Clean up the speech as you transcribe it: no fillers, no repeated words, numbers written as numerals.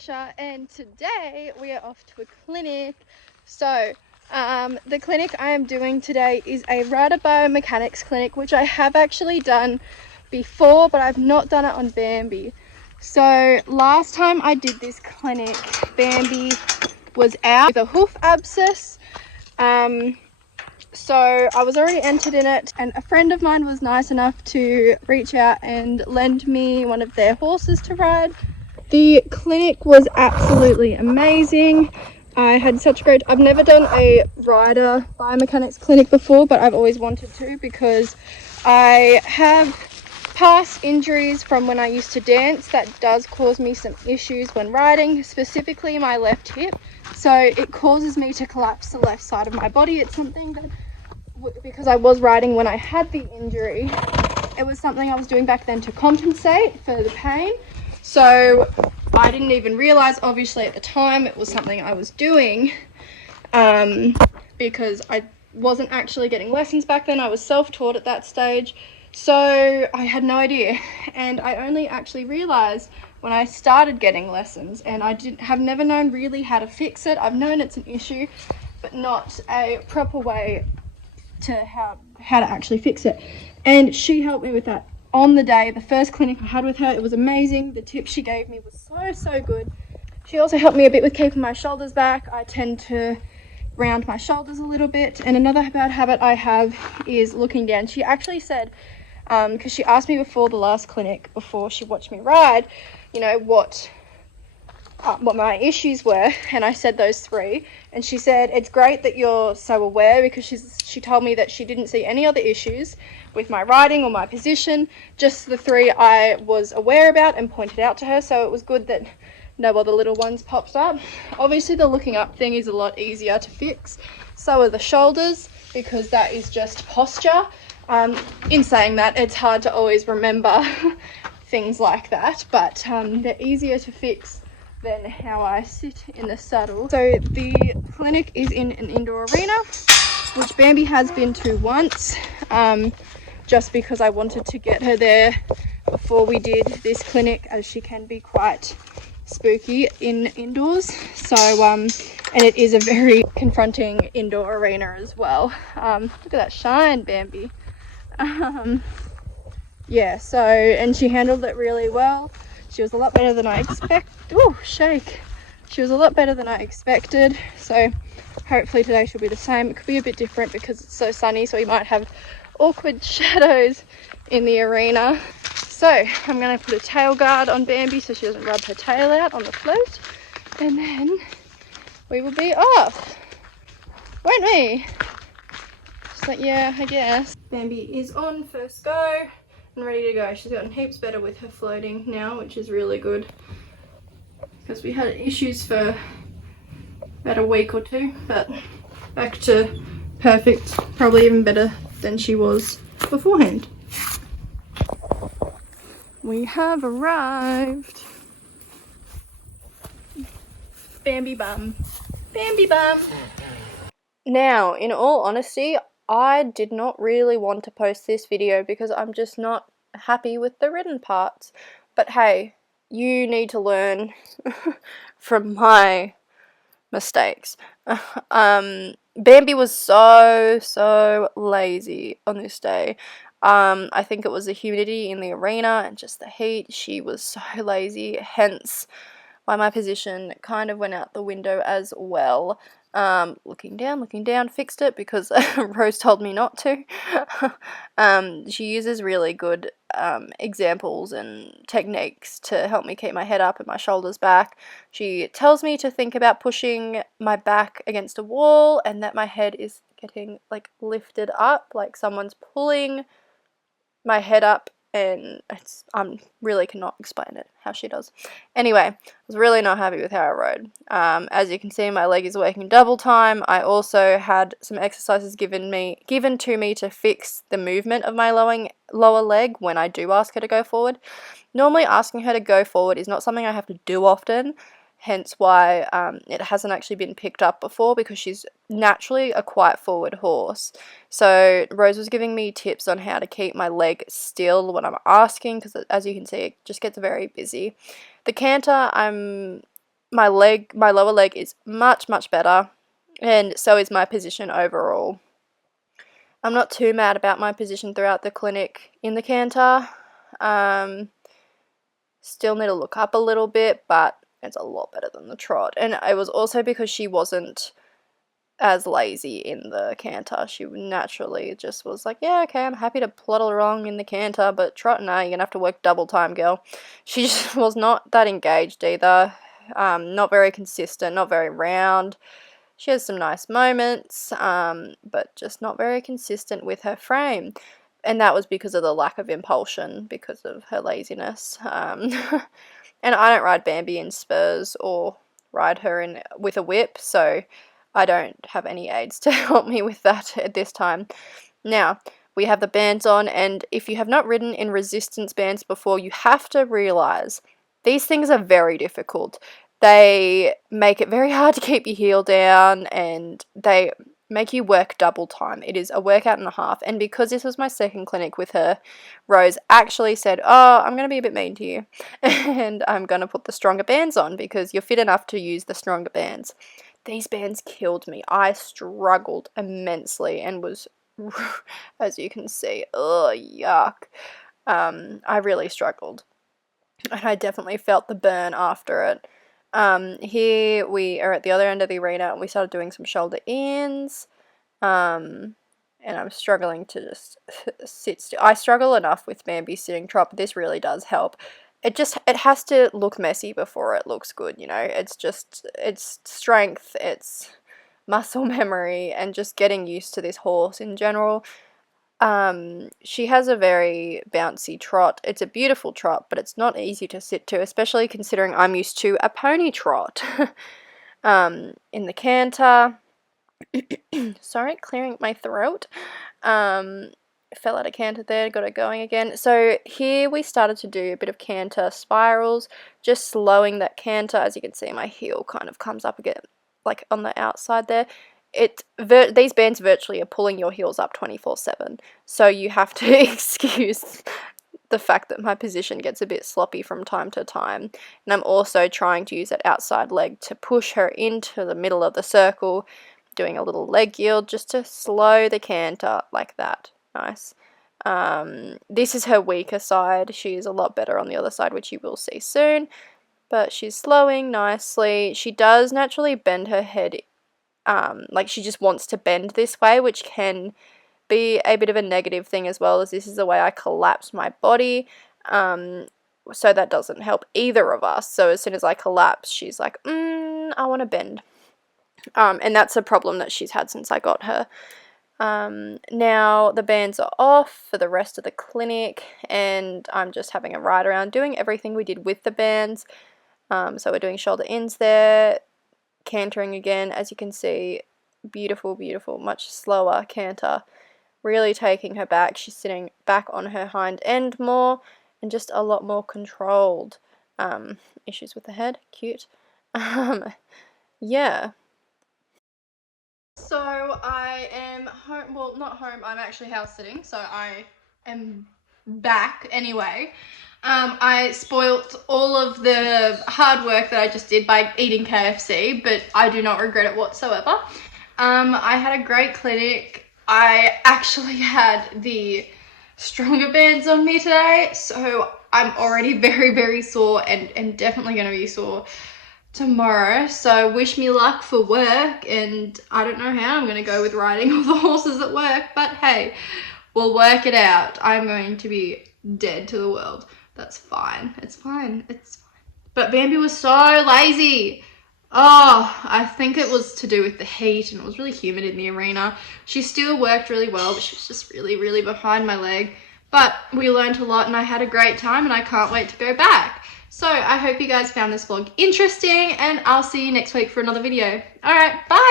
Alicia, and today we are off to a clinic. So the clinic I am doing today is a rider biomechanics clinic, which I have actually done before, but I've not done it on Bambi. So last time I did this clinic, Bambi was out with a hoof abscess. So I was already entered in it, and a friend of mine was nice enough to reach out and lend me one of their horses to ride. The clinic was absolutely amazing. I had such great, I've never done a rider biomechanics clinic before, but I've always wanted to because I have past injuries from when I used to dance that does cause me some issues when riding, specifically my left hip. So it causes me to collapse the left side of my body. It's something that, because I was riding when I had the injury, it was something I was doing back then to compensate for the pain. So I didn't even realize, obviously at the time, it was something I was doing because I wasn't actually getting lessons back then. I was self-taught at that stage. So I had no idea, and I only actually realized when I started getting lessons, and I have never known really how to fix it. I've known it's an issue, but not a proper way to how to actually fix it. And she helped me with that on the day. The first clinic I had with her, it was amazing. The tips she gave me was so good. She also helped me a bit with keeping my shoulders back. I tend to round my shoulders a little bit, and another bad habit I have is looking down. She actually said, because she asked me before the last clinic, before she watched me ride, you know, what my issues were, and I said those three, and she said it's great that you're so aware, because she told me that she didn't see any other issues with my riding or my position, just the three I was aware about and pointed out to her. So it was good that no other little ones popped up. Obviously the looking up thing is a lot easier to fix, so are the shoulders, because that is just posture. In saying that, it's hard to always remember things like that, but they're easier to fix than how I sit in the saddle. So the clinic is in an indoor arena, which Bambi has been to once, just because I wanted to get her there before we did this clinic, as she can be quite spooky indoors. So and it is a very confronting indoor arena as well. Look at that shine, Bambi. Yeah, so, and she handled it really well. She was a lot better than I expected. Ooh, shake. She was a lot better than I expected. So hopefully today she'll be the same. It could be a bit different because it's so sunny, so we might have awkward shadows in the arena. So I'm going to put a tail guard on Bambi so she doesn't rub her tail out on the float. And then we will be off. Won't we? Just like, yeah, I guess. Bambi is on first go and ready to go. She's gotten heaps better with her floating now, which is really good, because we had issues for about a week or two, but back to perfect, probably even better than she was beforehand. We have arrived. Bambi bum. Bambi bum. Now, in all honesty, I did not really want to post this video because I'm just not happy with the written parts. But hey, you need to learn from my mistakes. Bambi was so lazy on this day. I think it was the humidity in the arena and just the heat. She was so lazy, hence why my position kind of went out the window as well. Looking down, fixed it because Rose told me not to. She uses really good examples and techniques to help me keep my head up and my shoulders back. She tells me to think about pushing my back against a wall and that my head is getting like lifted up, like someone's pulling my head up, and I really cannot explain it how she does. Anyway, I was really not happy with how I rode. As you can see, my leg is working double time. I also had some exercises given to me to fix the movement of my lower leg when I do ask her to go forward. Normally asking her to go forward is not something I have to do often, hence why it hasn't actually been picked up before, because she's naturally a quite forward horse. So Rose was giving me tips on how to keep my leg still when I'm asking, because as you can see, it just gets very busy. The canter, I'm my lower leg is much, much better, and so is my position overall. I'm not too mad about my position throughout the clinic in the canter. Still need to look up a little bit, but it's a lot better than the trot. And it was also because she wasn't as lazy in the canter. She naturally just was like, yeah, okay, I'm happy to plod along in the canter, but trot, no, you're gonna have to work double time, girl. She just was not that engaged either. Not very consistent, not very round. She has some nice moments, but just not very consistent with her frame. And that was because of the lack of impulsion, because of her laziness. And I don't ride Bambi in spurs or ride her with a whip, so I don't have any aids to help me with that at this time. Now, we have the bands on, and if you have not ridden in resistance bands before, you have to realize these things are very difficult. They make it very hard to keep your heel down, and they make you work double time. It is a workout and a half, and because this was my second clinic with her, Rose actually said, oh, I'm going to be a bit mean to you, and I'm going to put the stronger bands on because you're fit enough to use the stronger bands. These bands killed me. I struggled immensely and was, as you can see, ugh, yuck. I really struggled, and I definitely felt the burn after it. Here we are at the other end of the arena, and we started doing some shoulder ins, and I'm struggling to just sit still. I struggle enough with Bambi sitting trot, but this really does help. It has to look messy before it looks good, you know. It's strength, it's muscle memory, and just getting used to this horse in general. She has a very bouncy trot. It's a beautiful trot, but it's not easy to sit to, especially considering I'm used to a pony trot. In the canter, sorry, clearing my throat. Fell out of canter there, got it going again. So here we started to do a bit of canter spirals, just slowing that canter. As you can see, my heel kind of comes up again, like on the outside there. These bands virtually are pulling your heels up 24/7, so you have to excuse the fact that my position gets a bit sloppy from time to time. And I'm also trying to use that outside leg to push her into the middle of the circle, doing a little leg yield just to slow the canter like that. Nice. This is her weaker side. She is a lot better on the other side, which you will see soon, but she's slowing nicely. She does naturally bend her head, like she just wants to bend this way, which can be a bit of a negative thing, as well as this is the way I collapse my body, so that doesn't help either of us. So as soon as I collapse, she's like, I want to bend, and that's a problem that she's had since I got her. Now the bands are off for the rest of the clinic, and I'm just having a ride around doing everything we did with the bands. So we're doing shoulder ins there, cantering again, as you can see, beautiful, beautiful, much slower canter, really taking her back. She's sitting back on her hind end more, and just a lot more controlled. Issues with the head, cute. Yeah. So I am home, well, not home, I'm actually house sitting, so I am back anyway. I spoilt all of the hard work that I just did by eating KFC, but I do not regret it whatsoever. I had a great clinic. I actually had the stronger bands on me today, so I'm already very, very sore, and definitely going to be sore tomorrow. So wish me luck for work, and I don't know how I'm going to go with riding all the horses at work, but hey, we'll work it out. I'm going to be dead to the world. That's fine. It's fine. It's fine. But Bambi was so lazy. Oh, I think it was to do with the heat, and it was really humid in the arena. She still worked really well, but she was just really, really behind my leg. But we learned a lot, and I had a great time, and I can't wait to go back. So I hope you guys found this vlog interesting, and I'll see you next week for another video. Alright, bye!